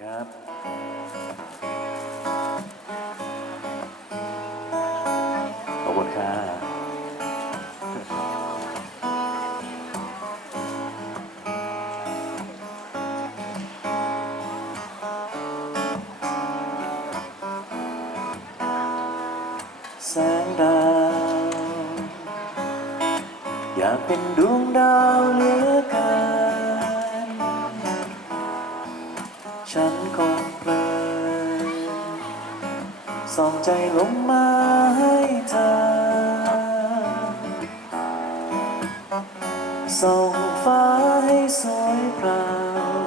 ครับขอบคุณค่ะแสงดาวอยากเป็นดวงดาวเหลือเกิน ฉันคงเพลินส่องใจลงมาให้เธอส่องฟ้าให้สวยพราว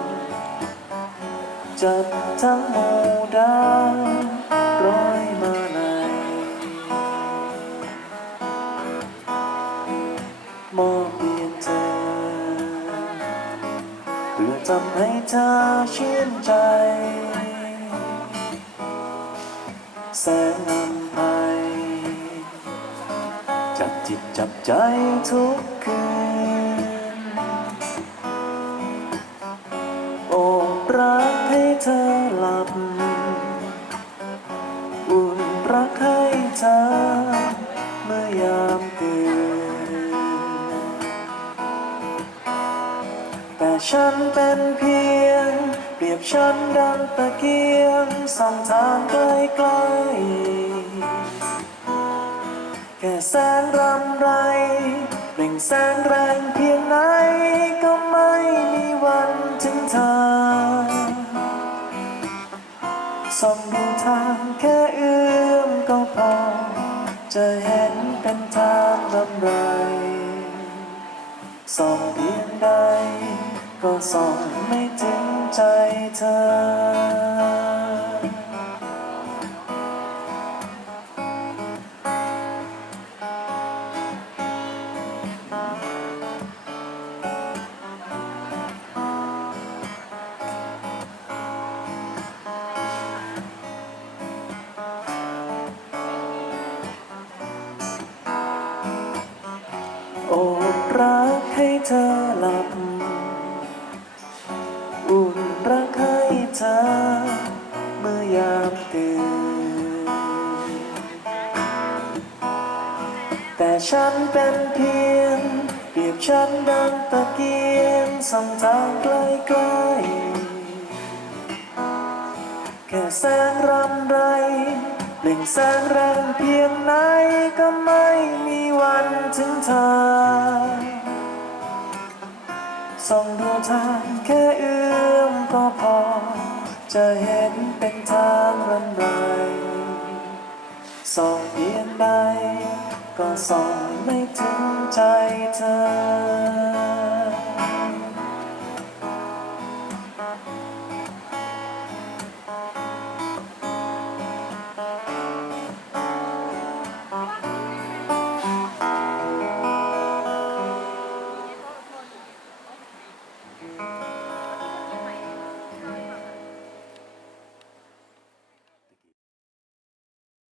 จับทั้งหมู่ดาวร้อยมาในมอง เพื่อทำให้เธอชื่นใจ แสงนำไปจับจิตจับใจทุกคืน โอบรักให้เธอหลับ อุ่นรักให้เธอ ฉันเป็นเพียง เปรียบฉันดังตะเกียงส่องทางไกลๆแค่แสงรำไรเป่งแสงแรงเพียงไหนก็ไม่มีวันถึงเธอส่องดูทางแค่เอื้อมก็พอจะเห็น ส่องไม่ถึงใจเธอ โอบรักให้เธอหลับ ฉันเป็นเพียงเปรียบฉันดังตะเกียงส่องทางไกลๆแค่แสงรำไรเปล่งแสงแรงเพียงไหนก็ไม่มีวันถึงเธอส่องดูทางแค่เอื้อมก็พอ จะเห็นเป็นทางรำไรส่องเพียงใด ก็ส่งไม่ถึงใจเธอ